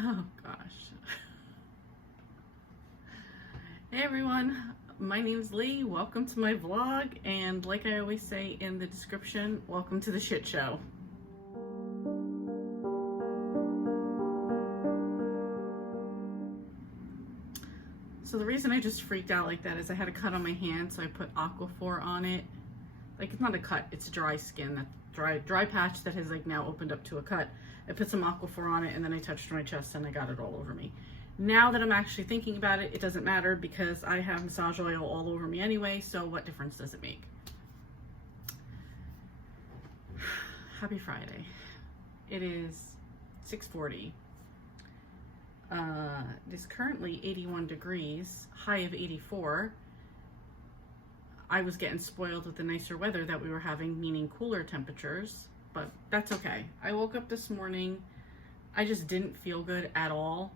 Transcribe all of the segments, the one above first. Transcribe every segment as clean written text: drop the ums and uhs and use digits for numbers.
Oh gosh. Hey everyone, my name's Lee. Welcome to my vlog, and like I always say in the description, welcome to the shit show. So the reason I just freaked out like that is I had a cut on my hand, so I put Aquaphor on it. Like, it's not a cut, it's dry skin, that dry patch that has like now opened up to a cut. I put some Aquaphor on it, and then I touched my chest and I got it all over me. Now that I'm actually thinking about it, it doesn't matter because I have massage oil all over me anyway, so what difference does it make? Happy Friday. It is 6:40. It is currently 81 degrees, high of 84. I was getting spoiled with the nicer weather that we were having, meaning cooler temperatures, but that's okay. I woke up this morning, I just didn't feel good at all.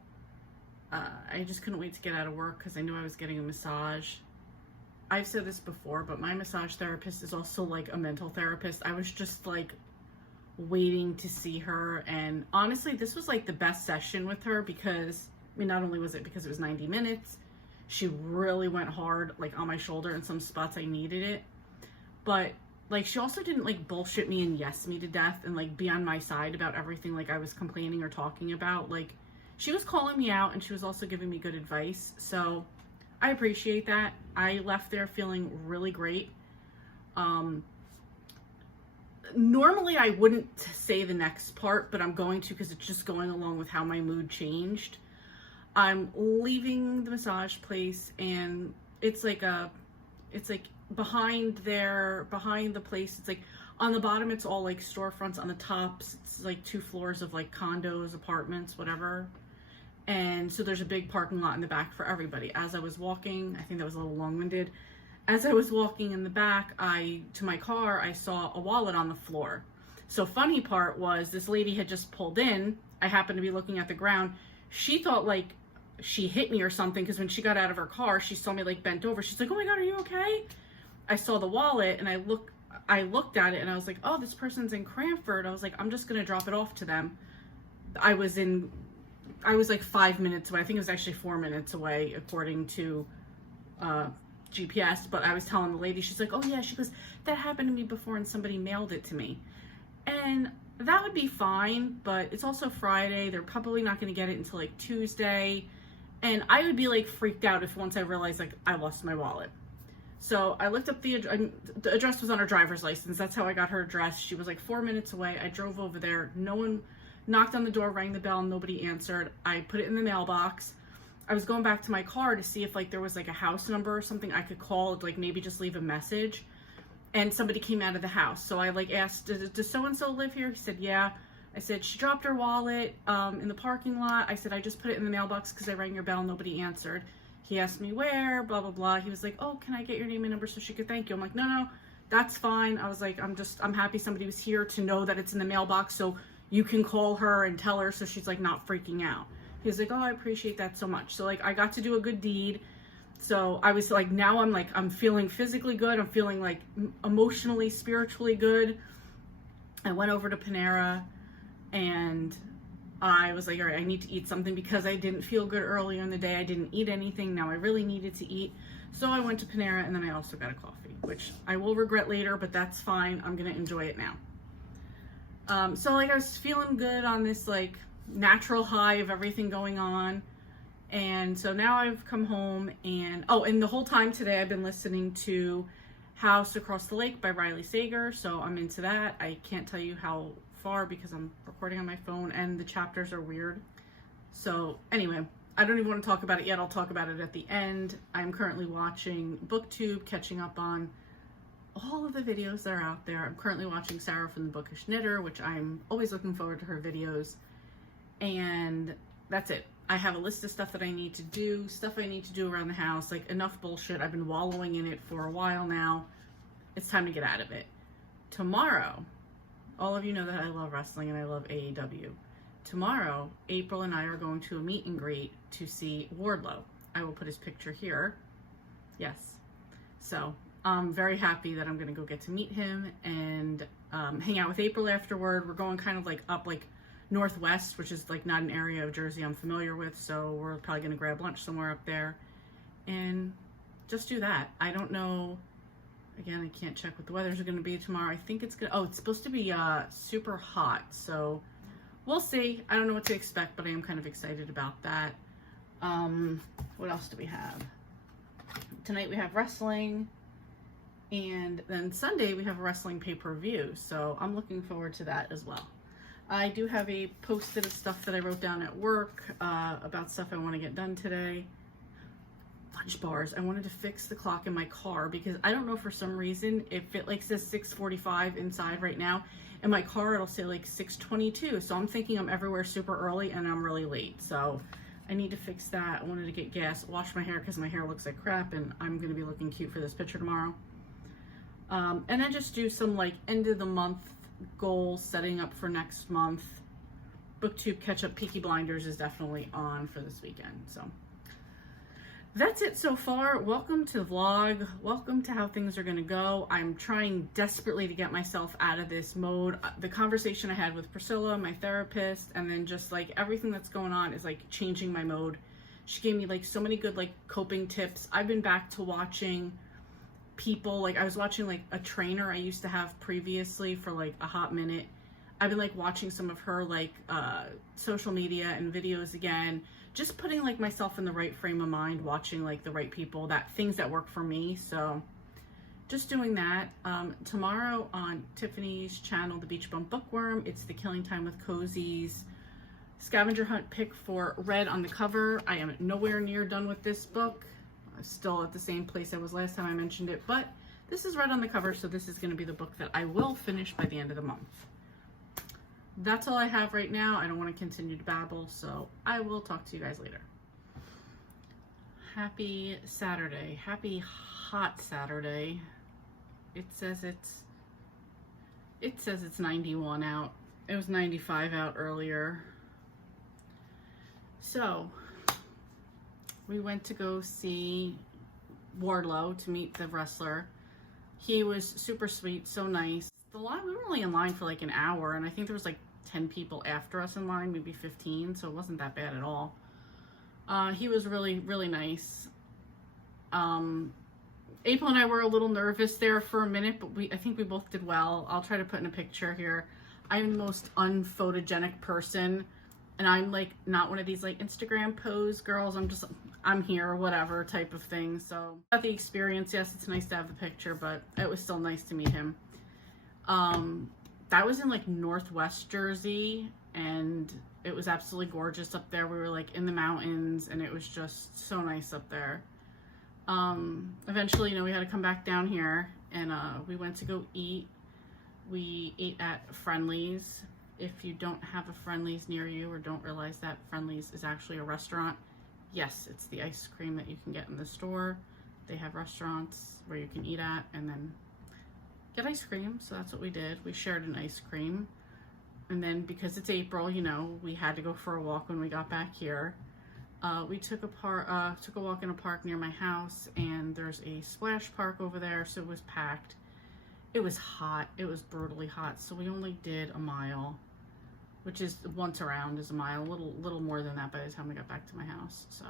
I just couldn't wait to get out of work because I knew I was getting a massage. I've said this before, but my massage therapist is also like a mental therapist. I was just like waiting to see her, and honestly this was like the best session with her because, I mean, not only was it because it was 90 minutes, she really went hard like on my shoulder in some spots I needed it, but like she also didn't like bullshit me and yes me to death and like be on my side about everything like I was complaining or talking about. Like, she was calling me out and she was also giving me good advice, so I appreciate that. I left there feeling really great. Normally I wouldn't say the next part, but I'm going to because it's just going along with how my mood changed. I'm leaving the massage place, and it's like behind the place, it's like on the bottom it's all like storefronts, on the tops it's like 2 floors of like condos, apartments, whatever. And so there's a big parking lot in the back for everybody. As I was walking, I think that was a little long-winded. As I was walking in the back, to my car, I saw a wallet on the floor. So funny part was, this lady had just pulled in. I happened to be looking at the ground. She thought like she hit me or something, because when she got out of her car, she saw me like bent over. She's like, "Oh my God, are you okay?" I saw the wallet and I looked at it and I was like, "Oh, this person's in Cranford." I was like, "I'm just gonna drop it off to them." I was like 5 minutes away. I think it was actually 4 minutes away according to GPS, but I was telling the lady, she's like, "Oh yeah," she goes, "that happened to me before and somebody mailed it to me." And that would be fine, but it's also Friday. They're probably not going to get it until like Tuesday. And I would be like freaked out if once I realized like I lost my wallet. So I looked up the address was on her driver's license. That's how I got her address. She was like 4 minutes away. I drove over there. No one knocked on the door, rang the bell, nobody answered. I put it in the mailbox. I was going back to my car to see if like there was like a house number or something I could call, like maybe just leave a message. And somebody came out of the house. So I like asked, does so-and-so live here? He said, yeah. I said, she dropped her wallet in the parking lot. I said, I just put it in the mailbox because I rang your bell, nobody answered. He asked me where, blah, blah, blah. He was like, "Oh, can I get your name and number so she could thank you?" I'm like, no, that's fine. I was like, I'm happy somebody was here to know that it's in the mailbox so you can call her and tell her so she's like not freaking out. He was like, "Oh, I appreciate that so much." So like I got to do a good deed. So I was like, now I'm feeling physically good. I'm feeling like emotionally, spiritually good. I went over to Panera and I was like, all right, I need to eat something because I didn't feel good earlier in the day. I didn't eat anything. Now I really needed to eat. So I went to Panera, and then I also got a coffee, which I will regret later, but that's fine. I'm going to enjoy it now. So like I was feeling good on this like natural high of everything going on. And so now I've come home and the whole time today I've been listening to House Across the Lake by Riley Sager. So I'm into that. I can't tell you how far because I'm recording on my phone and the chapters are weird. So anyway, I don't even want to talk about it yet. I'll talk about it at the end. I'm currently watching BookTube, catching up on all of the videos that are out there. I'm currently watching Sarah from the Bookish Knitter, which I'm always looking forward to her videos. And that's it. I have a list of stuff that I need to do, stuff I need to do around the house, like enough bullshit. I've been wallowing in it for a while now. It's time to get out of it. Tomorrow, all of you know that I love wrestling and I love AEW. Tomorrow, April and I are going to a meet and greet to see Wardlow. I will put his picture here. Yes. So I'm very happy that I'm going to go get to meet him and hang out with April afterward. We're going kind of like up like Northwest, which is like not an area of Jersey I'm familiar with. So we're probably going to grab lunch somewhere up there and just do that. I don't know. Again, I can't check what the weather's going to be tomorrow. I think it's going to, oh, it's supposed to be super hot. So we'll see. I don't know what to expect, but I am kind of excited about that. What else do we have? Tonight we have wrestling, and then Sunday we have a wrestling pay-per-view, so I'm looking forward to that as well. I do have a post-it of stuff that I wrote down at work about stuff I want to get done today. Lunch bars. I wanted to fix the clock in my car because I don't know, for some reason if it like says 6:45 inside right now, in my car it'll say like 6:22, so I'm thinking I'm everywhere super early and I'm really late. So I need to fix that. I wanted to get gas, wash my hair because my hair looks like crap and I'm going to be looking cute for this picture tomorrow. And then just do some like end of the month goals, setting up for next month. BookTube catch up. Peaky Blinders is definitely on for this weekend. So that's it so far. Welcome to the vlog. Welcome to how things are going to go. I'm trying desperately to get myself out of this mode. The conversation I had with Priscilla, my therapist, and then just like everything that's going on is like changing my mode. She gave me like so many good like coping tips. I've been back to watching people, like I was watching like a trainer I used to have previously for like a hot minute. I've been like watching some of her like social media and videos again, just putting like myself in the right frame of mind, watching like the right people, that things that work for me. So just doing that. Tomorrow on Tiffany's channel, The Beach Bum Bookworm, it's the Killing Time with Cozy's scavenger hunt pick for Red on the cover. I am nowhere near done with this book. I'm still at the same place I was last time I mentioned it, but this is Red on the cover, so this is going to be the book that I will finish by the end of the month. That's all I have right now. I don't want to continue to babble, so I will talk to you guys later. Happy Saturday. Happy hot Saturday. It says it's 91 out. It was 95 out earlier. So we went to go see Wardlow to meet the wrestler. He was super sweet, so nice. The line, we were only in line for like an hour, and I think there was like 10 people after us in line, maybe 15, so it wasn't that bad at all. He was really, really nice. April and I were a little nervous there for a minute, but I think we both did well. I'll try to put in a picture here. I'm the most unphotogenic person, and I'm like not one of these like Instagram pose girls. I'm here, whatever type of thing. So about the experience, yes, it's nice to have the picture, but it was still nice to meet him. That was in like Northwest Jersey, and it was absolutely gorgeous up there. We were like in the mountains, and it was just so nice up there. Eventually, we had to come back down here, and we went to go eat. We ate at Friendly's. If you don't have a Friendly's near you or don't realize that Friendly's is actually a restaurant, yes, it's the ice cream that you can get in the store. They have restaurants where you can eat at and then get ice cream. So that's what we did. We shared an ice cream. And then because it's April, we had to go for a walk when we got back here. We took a walk in a park near my house, and there's a splash park over there, so it was packed. It was hot. It was brutally hot. So we only did a mile, which is once around is a mile, a little more than that by the time we got back to my house. So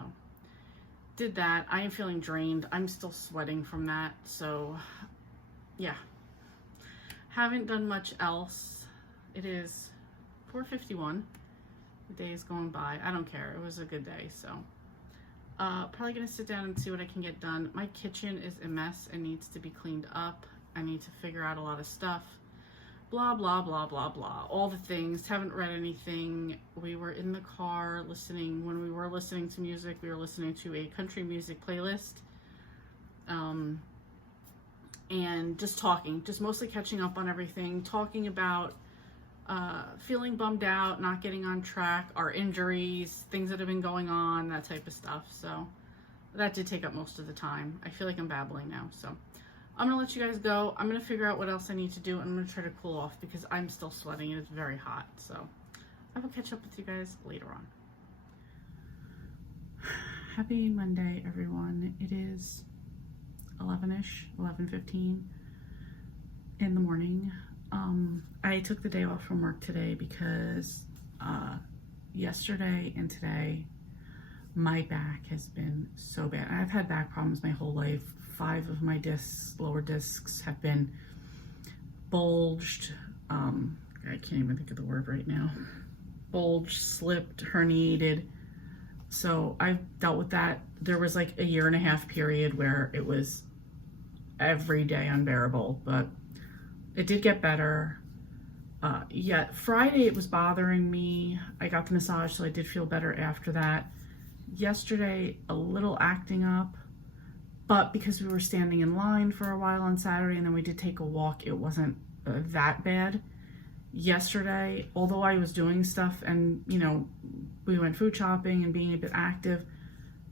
did that. I am feeling drained. I'm still sweating from that. So yeah, haven't done much else. It is 4:51. The day is going by. I don't care. It was a good day. So probably gonna sit down and see what I can get done. My kitchen is a mess and needs to be cleaned up. I need to figure out a lot of stuff. Blah, blah, blah, blah, blah. All the things. Haven't read anything. We were in the car listening. When we were listening to music, we were listening to a country music playlist. And just talking. Just mostly catching up on everything. Talking about feeling bummed out, not getting on track, our injuries, things that have been going on, that type of stuff. So that did take up most of the time. I feel like I'm babbling now. So I'm going to let you guys go. I'm going to figure out what else I need to do, and I'm going to try to cool off because I'm still sweating and it's very hot. So I will catch up with you guys later on. Happy Monday, everyone. It is 11-ish, 11:15 in the morning. I took the day off from work today because Yesterday and today, my back has been so bad. I've had back problems my whole life. 5 of my discs, lower discs, have been bulged. I can't even think of the word right now. Bulged, slipped, herniated. So I've dealt with that. There was like a 1.5 year period where it was every day unbearable, but it did get better. Yeah, Friday it was bothering me. I got the massage, so I did feel better after that. Yesterday, a little acting up, but because we were standing in line for a while on Saturday and then we did take a walk, it wasn't that bad. Yesterday, although I was doing stuff and, you know, we went food shopping and being a bit active,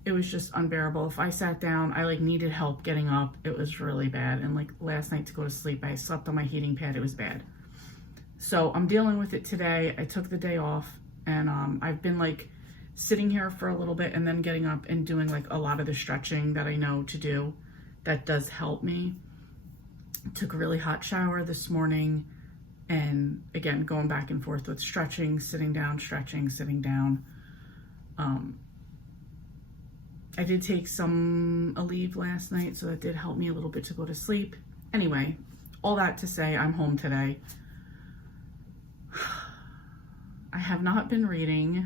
it was just unbearable. If I sat down, I like needed help getting up. It was really bad. And like last night to go to sleep, I slept on my heating pad. It was bad. So I'm dealing with it today. I took the day off and I've been like sitting here for a little bit and then getting up and doing like a lot of the stretching that I know to do. That does help me. Took a really hot shower this morning and again, going back and forth with stretching, sitting down, stretching, sitting down. I did take a leave last night, so that did help me a little bit to go to sleep. Anyway, all that to say, I'm home today. I have not been reading.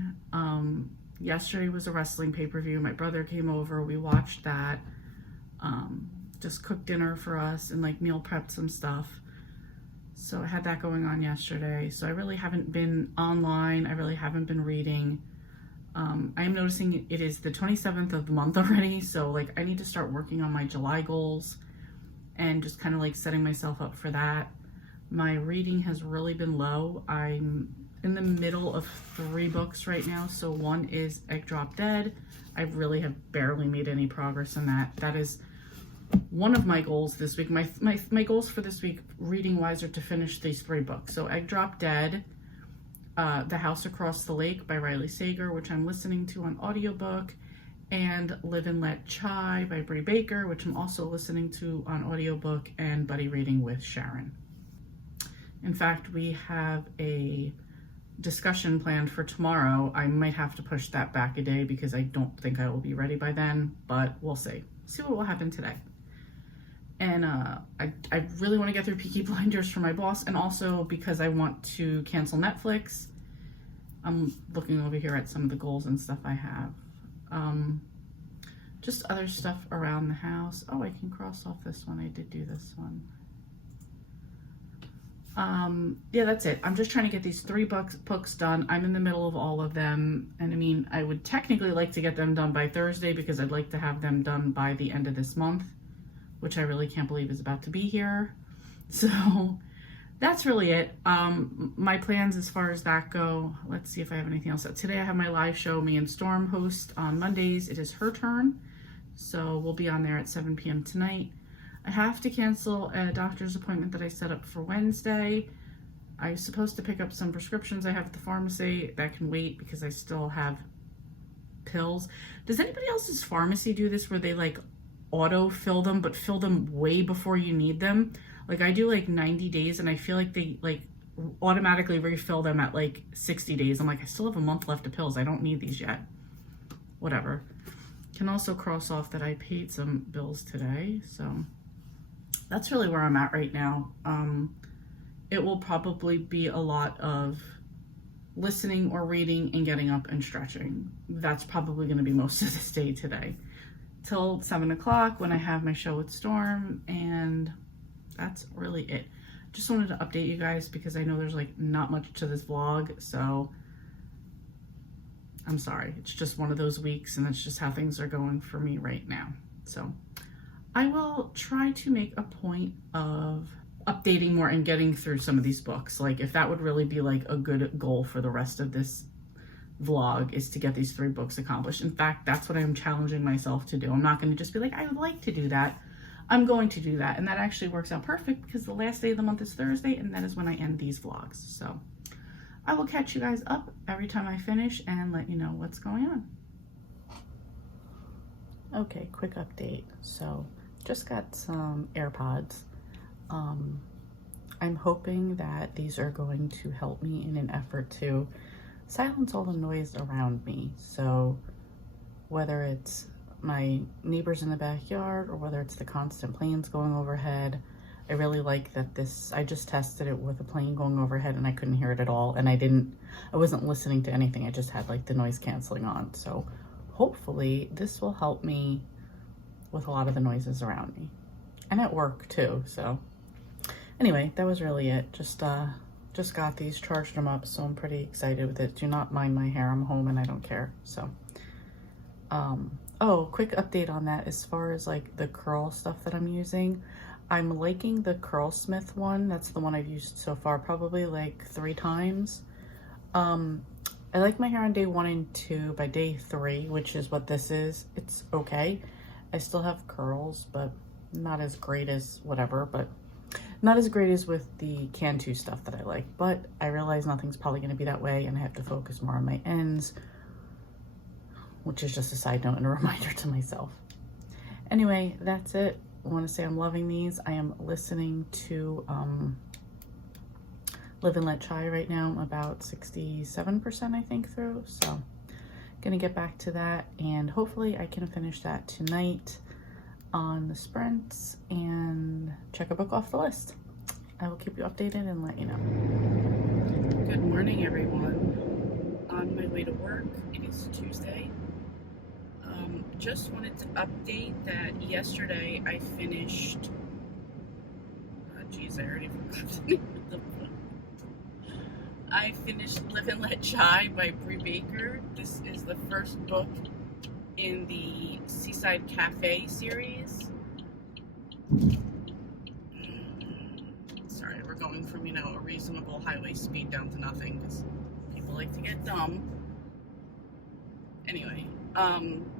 Yesterday was a wrestling pay-per-view. My brother came over. We watched that. Just cooked dinner for us and like meal prepped some stuff. So I had that going on yesterday. So I really haven't been online. I really haven't been reading. I am noticing it is the 27th of the month already. So like I need to start working on my July goals and just kind of like setting myself up for that. My reading has really been low. I'm in the middle of 3 books right now. So one is Egg Drop Dead. I really have barely made any progress in that. That is one of my goals this week. My goals for this week, reading wise, are to finish these 3 books. So Egg Drop Dead, The House Across the Lake by Riley Sager, which I'm listening to on audiobook, and Live and Let Chai by Brie Baker, which I'm also listening to on audiobook and buddy reading with Sharon. In fact, we have a discussion planned for tomorrow. I might have to push that back a day because I don't think I will be ready by then, but we'll see. See what will happen today. And I really want to get through Peaky Blinders for my boss, and also because I want to cancel Netflix. I'm looking over here at some of the goals and stuff I have. Just other stuff around the house. Oh, I can cross off this one. I did do this one. Yeah, that's it. I'm just trying to get these 3 books done. I'm in the middle of all of them. And I mean, I would technically like to get them done by Thursday because I'd like to have them done by the end of this month, which I really can't believe is about to be here. So that's really it. My plans as far as that go, let's see if I have anything else. Today I have my live show, me and Storm host on Mondays. It is her turn. So we'll be on there at 7 p.m. tonight. I have to cancel a doctor's appointment that I set up for Wednesday. I'm supposed to pick up some prescriptions I have at the pharmacy. That can wait because I still have pills. Does anybody else's pharmacy do this where they like auto fill them, but fill them way before you need them? Like I do like 90 days and I feel like they like automatically refill them at like 60 days. I'm like, I still have a month left of pills. I don't need these yet. Whatever. Can also cross off that I paid some bills today. So that's really where I'm at right now. It will probably be a lot of listening or reading and getting up and stretching. That's probably going to be most of this day today. Till 7 o'clock when I have my show with Storm, and that's really it. Just wanted to update you guys because I know there's like not much to this vlog, so I'm sorry. It's just one of those weeks and that's just how things are going for me right now. So I will try to make a point of updating more and getting through some of these books. Like if that would really be like a good goal for the rest of this vlog, is to get these 3 books accomplished. In fact, that's what I'm challenging myself to do. I'm not going to just be like, I would like to do that. I'm going to do that. And that actually works out perfect because the last day of the month is Thursday and that is when I end these vlogs. So I will catch you guys up every time I finish and let you know what's going on. Okay, quick update. So just got some AirPods. I'm hoping that these are going to help me in an effort to silence all the noise around me. So whether it's my neighbors in the backyard or whether it's the constant planes going overhead, I really like that I just tested it with a plane going overhead and I couldn't hear it at all. And I wasn't listening to anything. I just had like the noise canceling on. So hopefully this will help me with a lot of the noises around me and at work too. So anyway, that was really it. Just got these, charged them up. So I'm pretty excited with it. Do not mind my hair. I'm home and I don't care. So, oh, quick update on that. As far as like the curl stuff that I'm using, I'm liking the Curlsmith one. That's the one I've used so far, probably like 3 times. I like my hair on day 1 and 2. By day 3, which is what this is, it's okay. I still have curls, but not as great as whatever, but not as great as with the Cantu stuff that I like. But I realize nothing's probably going to be that way and I have to focus more on my ends, which is just a side note and a reminder to myself. Anyway, that's it. I want to say I'm loving these. I am listening to Live and Let Chai right now. I'm about 67% I think through, so gonna get back to that and hopefully I can finish that tonight on the sprints and check a book off the list. I will keep you updated and let you know. Good morning, everyone. On my way to work. It is Tuesday. Just wanted to update that yesterday I finished, I already forgot the name of the book. I finished Live and Let Chai by Bree Baker. This is the first book in the Seaside Cafe series. Sorry, we're going from, a reasonable highway speed down to nothing because people like to get dumb. Anyway,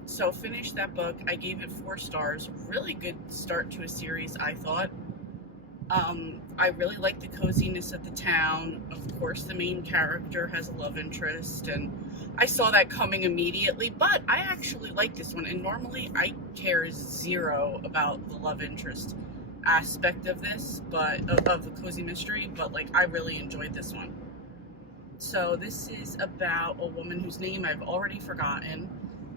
so finished that book. I gave it 4 stars. Really good start to a series, I thought. I really like the coziness of the town. Of course, the main character has a love interest, and I saw that coming immediately, but I actually like this one, and normally I care 0 about the love interest aspect of this, but of the cozy mystery, but like I really enjoyed this one. So this is about a woman whose name I've already forgotten,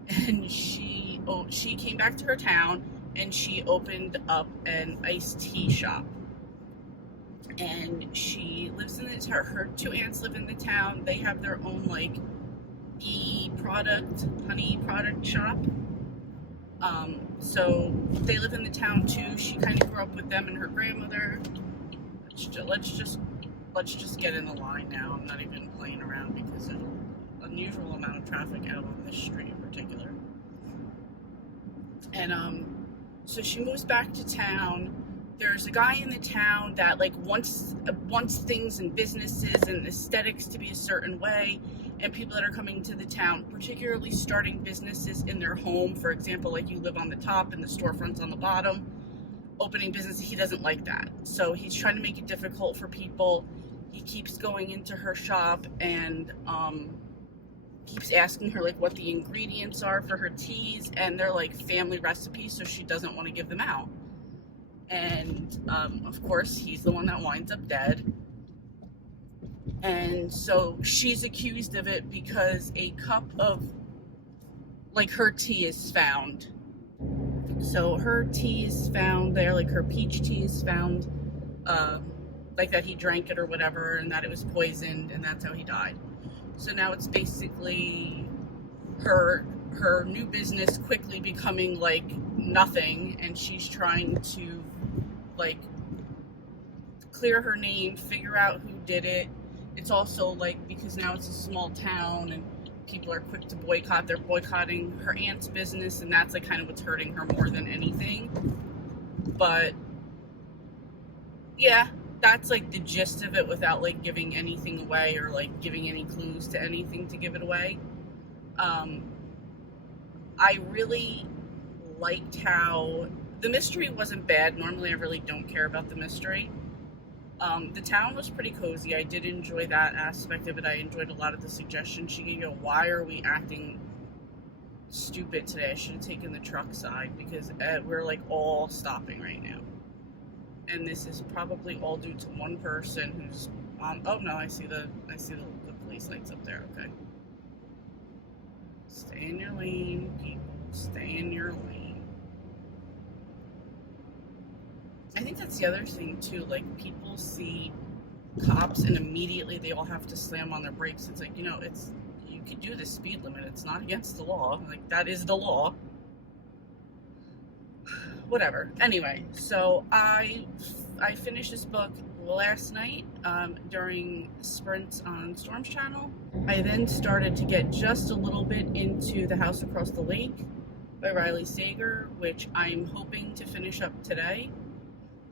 and she came back to her town and she opened up an iced tea shop. And she lives in her 2 aunts live in the town. They have their own like honey product shop. So they live in the town too. She kind of grew up with them and her grandmother. Let's just get in the line now. I'm not even playing around because there's an unusual amount of traffic out on this street in particular. And so she moves back to town. There's a guy in the town that like wants things and businesses and aesthetics to be a certain way, and people that are coming to the town, particularly starting businesses in their home, for example, like you live on the top and the storefront's on the bottom, opening business, he doesn't like that. So he's trying to make it difficult for people. He keeps going into her shop and keeps asking her like what the ingredients are for her teas, and they're like family recipes, so she doesn't want to give them out. And of course he's the one that winds up dead, and so she's accused of it because a cup of like her tea is found. So her tea is found there, like her peach tea is found, like that he drank it or whatever, and that it was poisoned, and that's how he died. So now it's basically her new business quickly becoming like nothing, and she's trying to like clear her name, figure out who did it. It's also like, because now it's a small town and people are quick to boycott, they're boycotting her aunt's business, and that's like kind of what's hurting her more than anything. But yeah, that's like the gist of it without like giving anything away or like giving any clues to anything to give it away. I really liked how the mystery wasn't bad. Normally I really don't care about the mystery. The town was pretty cozy. I did enjoy that aspect of it. I enjoyed a lot of the suggestions she gave. Why are we acting stupid today? I should have taken the truck side because we're like all stopping right now. And this is probably all due to one person who's oh no, I see the police. these lights up there, okay? Stay in your lane, people. Stay in your lane. I think that's the other thing too, like people see cops and immediately they all have to slam on their brakes. It's like, you know, it's, you could do the speed limit, it's not against the law, like that is the law. Whatever. Anyway, so I finished this book last night during sprints on Storm's channel. I then started to get just a little bit into The House Across the Lake by Riley Sager, which I'm hoping to finish up today.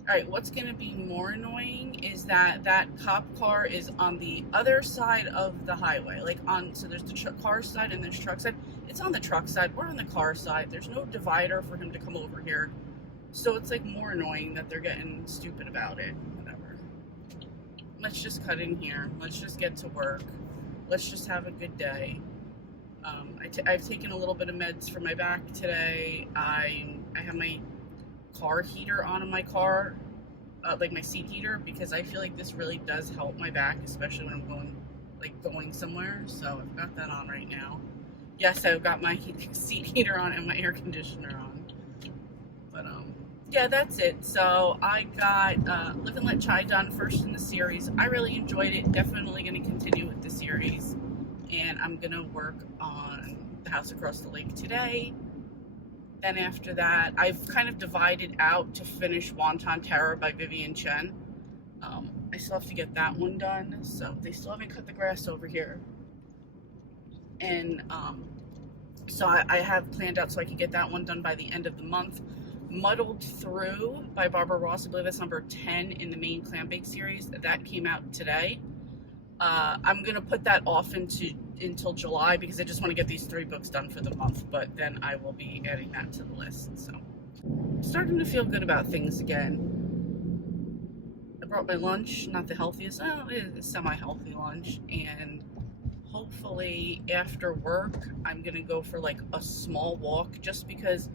Alright, what's going to be more annoying is that that cop car is on the other side of the highway. Like on, so there's the car side and there's truck side. It's on the truck side, we're on the car side. There's no divider for him to come over here. So it's like more annoying that they're getting stupid about it. Whatever. Let's just cut in here. Let's just get to work. Let's just have a good day. I've taken a little bit of meds for my back today. I have my car heater on in my car, like my seat heater, because I feel like this really does help my back, especially when I'm going somewhere. So I've got that on right now. Yes, I've got my seat heater on and my air conditioner on. But yeah, that's it. So I got Live and Let Chai done first in the series. I really enjoyed it. Definitely going to continue with the series, and I'm going to work on The House Across the Lake today. Then after that, I've kind of divided out to finish Wonton Terror by Vivian Chen. I still have to get that one done, so they still haven't cut the grass over here. And so I have planned out so I can get that one done by the end of the month. Muddled Through by Barbara Ross, I believe that's number 10 in the main Clambake series. That came out today. I'm going to put that off until July because I just want to get these 3 books done for the month, but then I will be adding that to the list. So I'm starting to feel good about things again. I brought my lunch, not the healthiest, it's a semi-healthy lunch, and hopefully after work I'm going to go for like a small walk, just because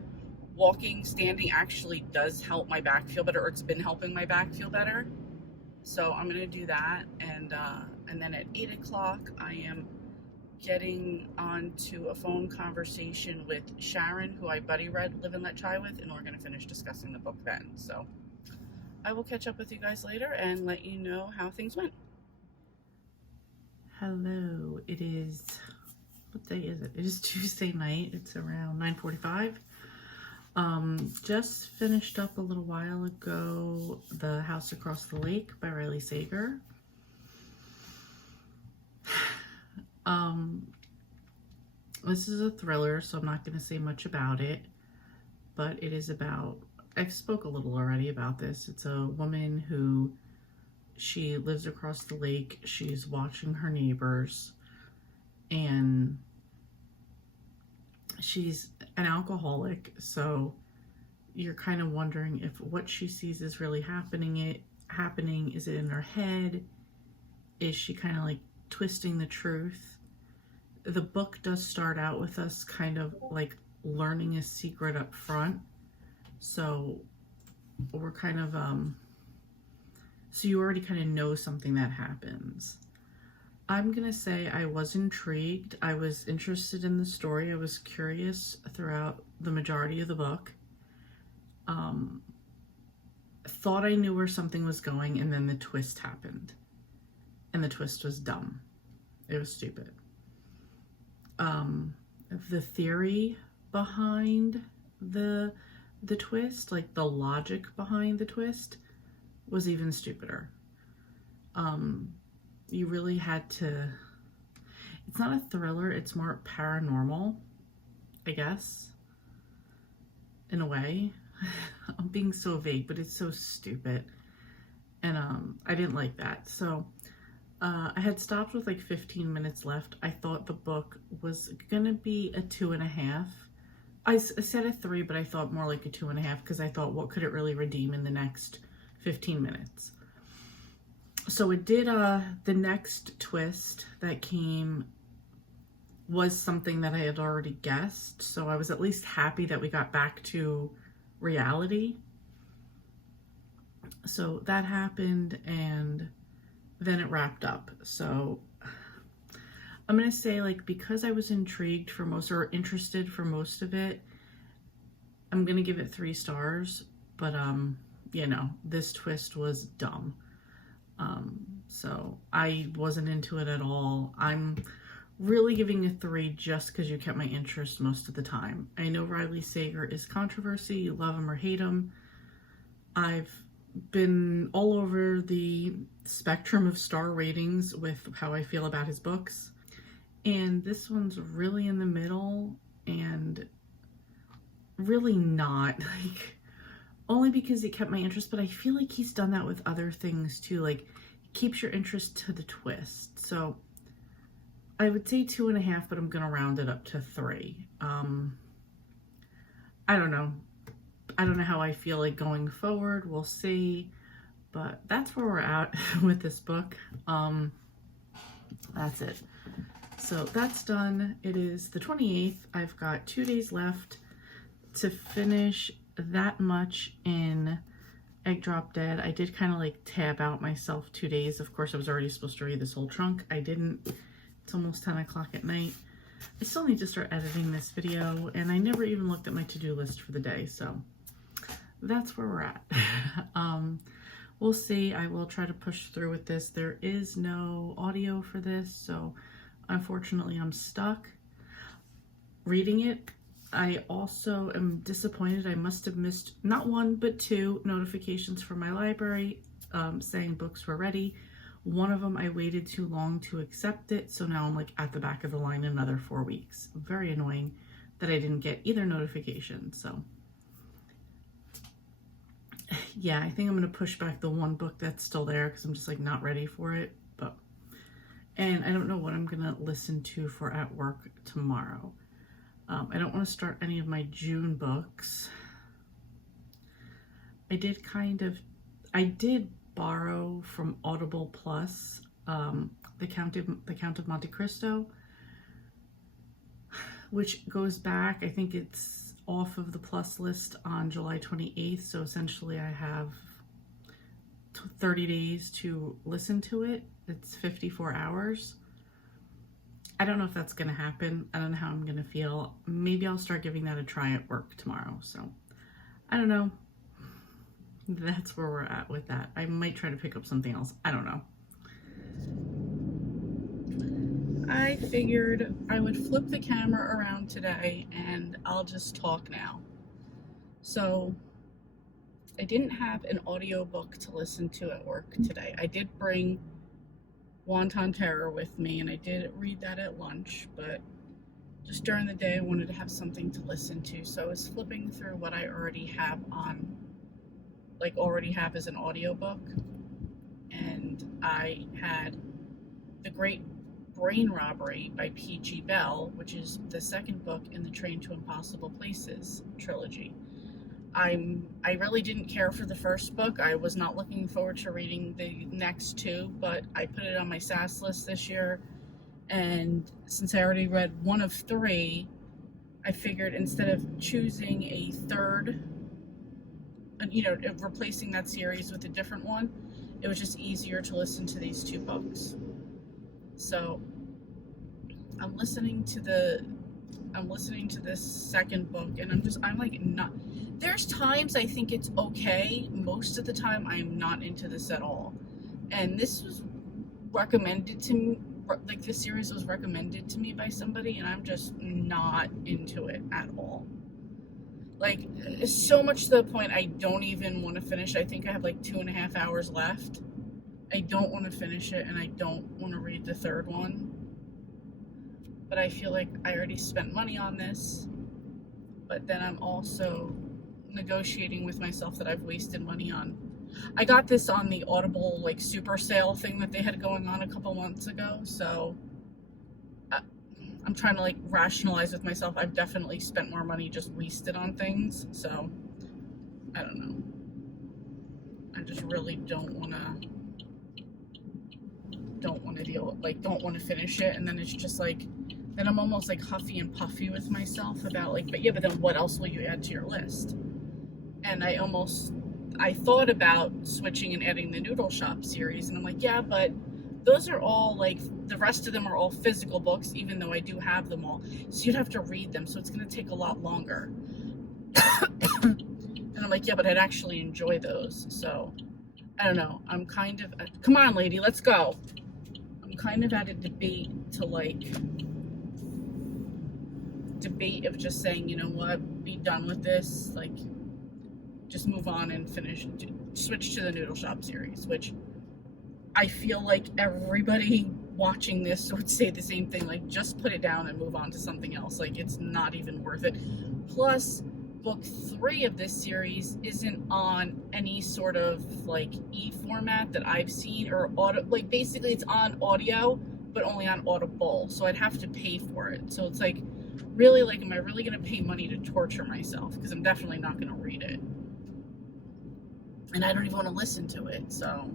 standing actually does help my back feel better, or it's been helping my back feel better. So I'm going to do that, and then at 8 o'clock I am getting onto a phone conversation with Sharon, who I buddy read Live and Let Chai with, and we're going to finish discussing the book then. So I will catch up with you guys later and let you know how things went. Hello, it is, what day is it? It is Tuesday night. It's around 9:45. Just finished up a little while ago The House Across the Lake by Riley Sager. This is a thriller, so I'm not going to say much about it, but it is about, I've spoke a little already about this. It's a woman who, she lives across the lake. She's watching her neighbors, and she's an alcoholic, so you're kind of wondering if what she sees is really happening. Is it in her head? Is she kind of like twisting the truth? The book does start out with us kind of like learning a secret up front, so we're kind of so you already kind of know something that happens. I'm gonna say I was intrigued. I was interested in the story. I was curious throughout the majority of the book. Thought I knew where something was going, and then the twist happened. And the twist was dumb. It was stupid. The theory behind the twist, like the logic behind the twist, was even stupider. You really had to, it's not a thriller, it's more paranormal, I guess, in a way. I'm being so vague, but it's so stupid, and I didn't like that. So I had stopped with like 15 minutes left. I thought the book was gonna be a 2.5. I said a 3, but I thought more like a 2.5, because I thought, what could it really redeem in the next 15 minutes? So it did. The next twist that came was something that I had already guessed, so I was at least happy that we got back to reality. So that happened, and then it wrapped up. So I'm going to say, like, because I was intrigued for most, or interested for most of it, I'm going to give it 3 stars. But, you know, this twist was dumb. So I wasn't into it at all. I'm really giving a 3 just because you kept my interest most of the time. I know Riley Sager is controversy. You love him or hate him. I've been all over the spectrum of star ratings with how I feel about his books. And this one's really in the middle and really not. Like, only because it kept my interest, but I feel like he's done that with other things too. Like, keeps your interest to the twist. So I would say 2.5, but I'm going to round it up to 3. I don't know. I don't know how I feel like going forward. We'll see. But that's where we're at with this book. That's it. So that's done. It is the 28th. I've got 2 days left to finish that much in Egg Drop Dead. I did kind of like tab out myself 2 days. Of course, I was already supposed to read this whole chunk. I didn't. It's almost 10 o'clock at night. I still need to start editing this video, and I never even looked at my to-do list for the day, so that's where we're at. We'll see. I will try to push through with this. There is no audio for this, so unfortunately I'm stuck reading it. I also am disappointed. I must have missed not 1 but 2 notifications from my library saying books were ready. One of them I waited too long to accept it, so now I'm like at the back of the line another 4 weeks. Very annoying that I didn't get either notification. So yeah, I think I'm going to push back the 1 book that's still there because I'm just like not ready for it. And I don't know what I'm going to listen to for at work tomorrow. I don't want to start any of my June books. I did borrow from Audible Plus, the Count of Monte Cristo, which goes back, I think it's off of the Plus list on July 28th, so essentially I have 30 days to listen to it. It's 54 hours. I don't know if that's going to happen. I don't know how I'm going to feel. Maybe I'll start giving that a try at work tomorrow. So I don't know. That's where we're at with that. I might try to pick up something else. I don't know. I figured I would flip the camera around today and I'll just talk now. So I didn't have an audiobook to listen to at work today. I did bring Wonton Terror with me, and I did read that at lunch, but just during the day I wanted to have something to listen to, so I was flipping through what I already have as an audiobook, and I had The Great Brain Robbery by P.G. Bell, which is the second book in the Train to Impossible Places trilogy. I really didn't care for the first book. I was not looking forward to reading the next 2, but I put it on my SAS list this year, and since I already read 1 of 3, I figured instead of choosing a third, replacing that series with a different one, it was just easier to listen to these 2 books. So I'm listening to this second book, and there's times I think it's okay. Most of the time I'm not into this at all. And this was recommended to me, like this series was recommended to me by somebody, and I'm just not into it at all. Like, so much to the point I don't even want to finish. I think I have like 2.5 hours left. I don't want to finish it, and I don't want to read the third one. But I feel like I already spent money on this. But then I'm also negotiating with myself that I've wasted money on. I got this on the Audible like super sale thing that they had going on a couple months ago, so I'm trying to like rationalize with myself. I've definitely spent more money just wasted on things, so I don't know. I just really don't want to finish it, and then it's just like, then I'm almost like huffy and puffy with myself about like, but then what else will you add to your list? And I thought about switching and adding the Noodle Shop series, and I'm like, yeah, but those are all like, the rest of them are all physical books, even though I do have them all. So you'd have to read them, so it's going to take a lot longer. And I'm like, yeah, but I'd actually enjoy those. So I don't know. I'm kind of, come on, lady, let's go. I'm kind of at a debate to like, debate of just saying, you know what, be done with this. Like, just move on and finish, switch to the Noodle Shop series, which I feel like everybody watching this would say the same thing. Like, just put it down and move on to something else. Like, it's not even worth it. Plus, book 3 of this series isn't on any sort of like e-format that I've seen, or audio. Like, basically it's on audio, but only on Audible. So I'd have to pay for it. So it's like, really, like, am I really going to pay money to torture myself? Because I'm definitely not going to read it. And I don't even want to listen to it. So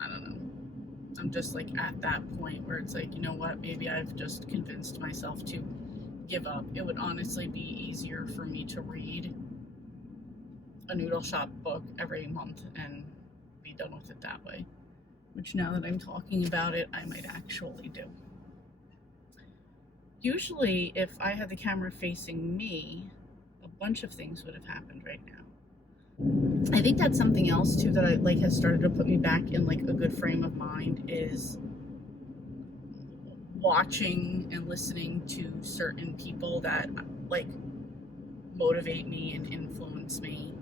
I don't know. I'm just like at that point where it's like, you know what, maybe I've just convinced myself to give up. It would honestly be easier for me to read a Noodle Shop book every month and be done with it that way. Which, now that I'm talking about it, I might actually do. Usually, if I had the camera facing me, a bunch of things would have happened right now. I think that's something else too that I like has started to put me back in like a good frame of mind, is watching and listening to certain people that like motivate me and influence me.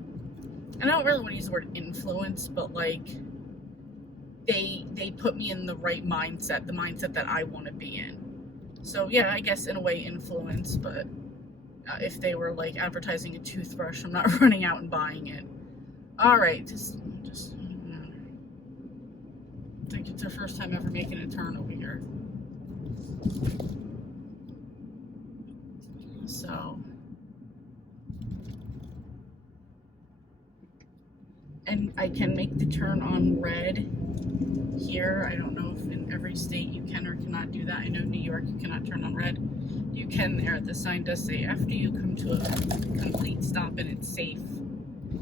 And I don't really want to use the word influence, but like they put me in the right mindset, the mindset that I want to be in. So yeah, I guess in a way influence, but if they were like advertising a toothbrush, I'm not running out and buying it. All right, just I think it's our first time ever making a turn over here. So, and I can make the turn on red here. I don't know if in every state you can or cannot do that. I know New York you cannot turn on red. You can there. The sign does say after you come to a complete stop and it's safe,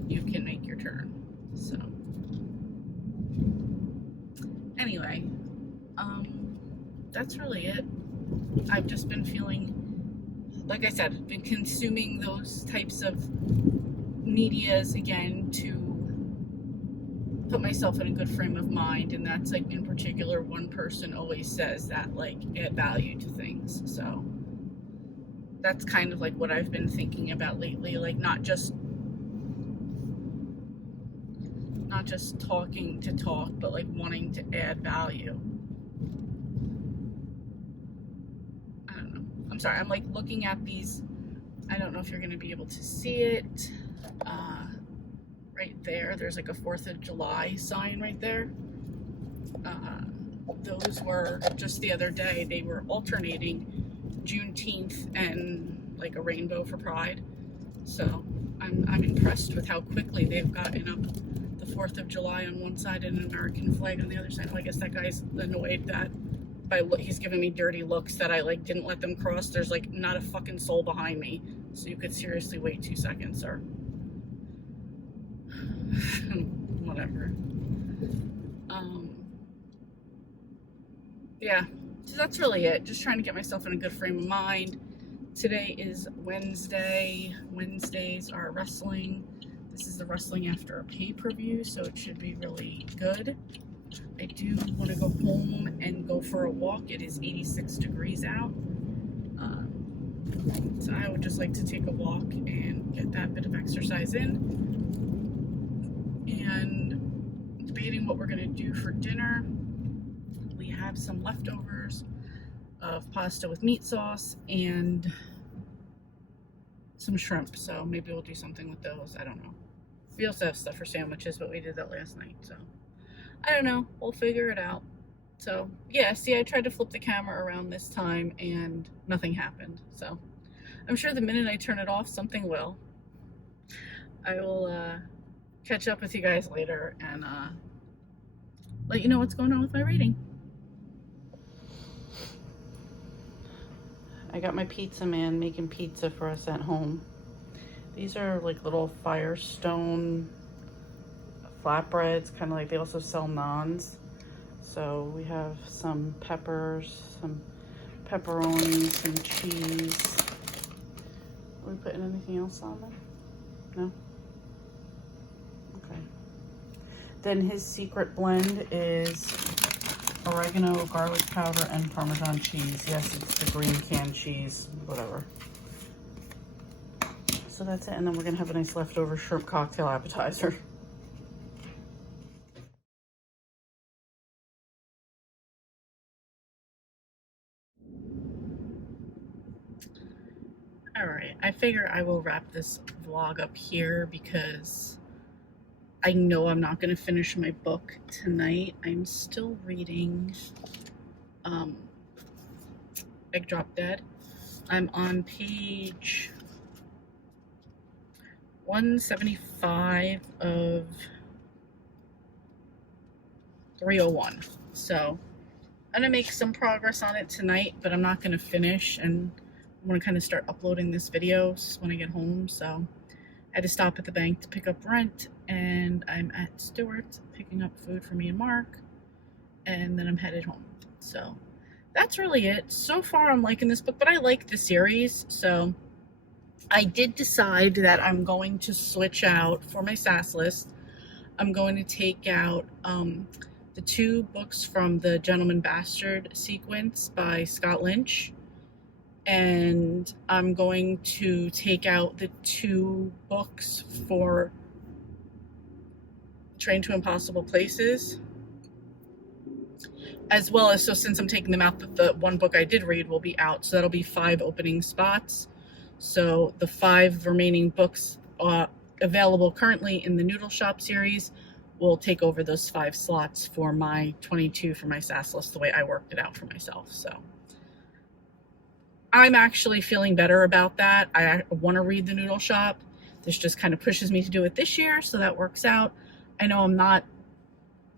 you can make your turn. So anyway, that's really it. I've just been feeling, like I said, I've been consuming those types of medias again to put myself in a good frame of mind, and that's like in particular one person always says that like add value to things. So that's kind of like what I've been thinking about lately, like not just talking to talk, but like wanting to add value. I don't know. I'm sorry, I'm like looking at these. I don't know if you're going to be able to see it. Right there, there's like a 4th of July sign right there. Those were just the other day, they were alternating Juneteenth and like a rainbow for Pride. So I'm impressed with how quickly they've gotten up the 4th of July on one side and an American flag on the other side. Well, I guess that guy's annoyed that he's giving me dirty looks that I like didn't let them cross. There's like not a fucking soul behind me, so you could seriously wait 2 seconds, sir. Whatever. Yeah, so that's really it. Just trying to get myself in a good frame of mind. Today is Wednesday. Wednesdays are wrestling. This is the wrestling after a pay-per-view, so it should be really good. I do want to go home and go for a walk. It is 86 degrees out. So I would just like to take a walk and get that bit of exercise in. And debating what we're going to do for dinner. We have some leftovers of pasta with meat sauce and some shrimp, so maybe we'll do something with those. I don't know. We also have stuff for sandwiches, but we did that last night, so I don't know. We'll figure it out. So yeah, see, I tried to flip the camera around this time and nothing happened, so I'm sure the minute I turn it off, something will. I will catch up with you guys later and let you know what's going on with my reading. I got my pizza man making pizza for us at home. These are like little Firestone flatbreads, kind of like they also sell naans. So we have some peppers, some pepperoni, some cheese. Are we putting anything else on there? No? Okay. Then his secret blend is oregano, garlic powder, and Parmesan cheese. Yes, it's the green canned cheese, whatever. So that's it. And then we're gonna have a nice leftover shrimp cocktail appetizer. All right, I figure I will wrap this vlog up here because I know I'm not going to finish my book tonight. I'm still reading Egg Drop Dead. I'm on page 175 of 301. So I'm going to make some progress on it tonight, but I'm not going to finish, and I'm going to kind of start uploading this video when I get home. So I had to stop at the bank to pick up rent, and I'm at Stewart's picking up food for me and Mark, and then I'm headed home. So that's really it. So far I'm liking this book, but I like the series, so I did decide that I'm going to switch out for my SAS list. I'm going to take out the 2 books from the Gentleman Bastard sequence by Scott Lynch, and I'm going to take out the 2 books for Train to Impossible Places, as well as, so since I'm taking them out, the 1 book I did read will be out, so that'll be 5 opening spots. So the 5 remaining books available currently in the Noodle Shop series will take over those 5 slots for my 22 for my SAS list, the way I worked it out for myself. So I'm actually feeling better about that. I want to read the Noodle Shop. This just kind of pushes me to do it this year, so that works out. I know I'm not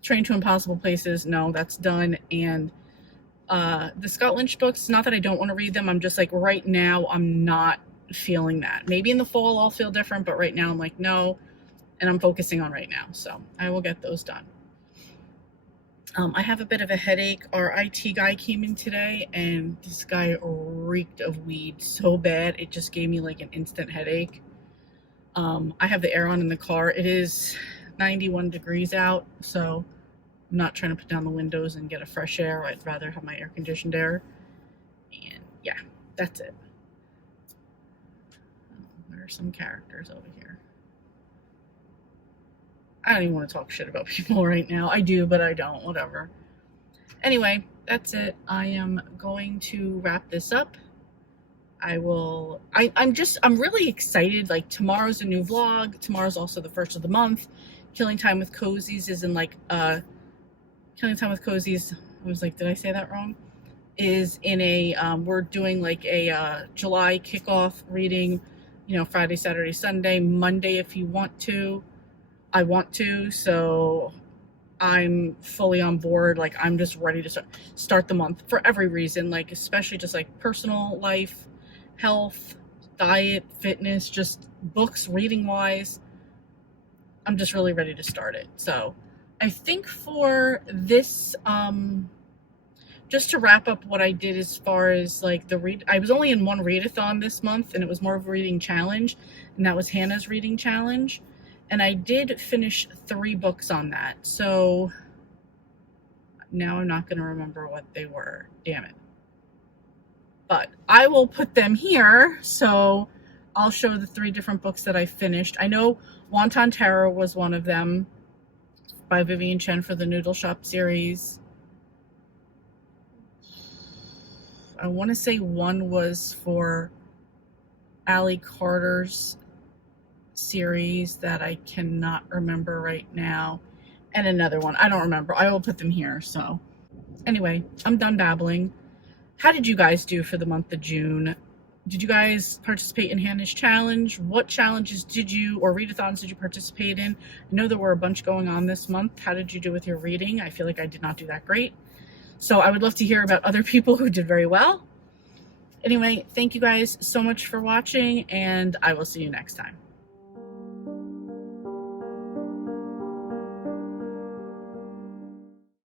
Train to Impossible Places. No, that's done. And the Scott Lynch books, not that I don't want to read them. I'm just like, right now, I'm not feeling that. Maybe in the fall I'll feel different, but right now I'm like, no. And I'm focusing on right now. So I will get those done. I have a bit of a headache. Our IT guy came in today, and this guy reeked of weed so bad, it just gave me like an instant headache. I have the air on in the car. It is 91 degrees out, so I'm not trying to put down the windows and get a fresh air. I'd rather have my air conditioned air. And yeah, that's it. There are some characters over here. I don't even want to talk shit about people right now. I do, but I don't. Whatever. Anyway, that's it. I am going to wrap this up. I'm really excited. Like, tomorrow's a new vlog. Tomorrow's also the 1st of the month. Killing Time with Cozies is in like, Killing Time with Cozies, I was like, did I say that wrong? Is in a, we're doing like a July kickoff reading, you know, Friday, Saturday, Sunday, Monday if you want to. I want to, so I'm fully on board. Like, I'm just ready to start the month for every reason, like especially just like personal life, health, diet, fitness, just books, reading wise. I'm just really ready to start it. So I think for this, just to wrap up what I did as far as like I was only in one readathon this month, and it was more of a reading challenge, and that was Hannah's reading challenge. And I did finish 3 books on that. So now I'm not going to remember what they were. Damn it. But I will put them here. So I'll show the 3 different books that I finished. I know Wonton Terror was one of them, by Vivian Chen, for the Noodle Shop series. I want to say one was for Allie Carter's series that I cannot remember right now, and another one I don't remember. I will put them here. So anyway, I'm done babbling. How did you guys do for the month of June? Did you guys participate in Hannah's challenge? What challenges did you, or readathons did you participate in? I know there were a bunch going on this month. How did you do with your reading? I feel like I did not do that great, so I would love to hear about other people who did very well. Anyway, thank you guys so much for watching, and I will see you next time.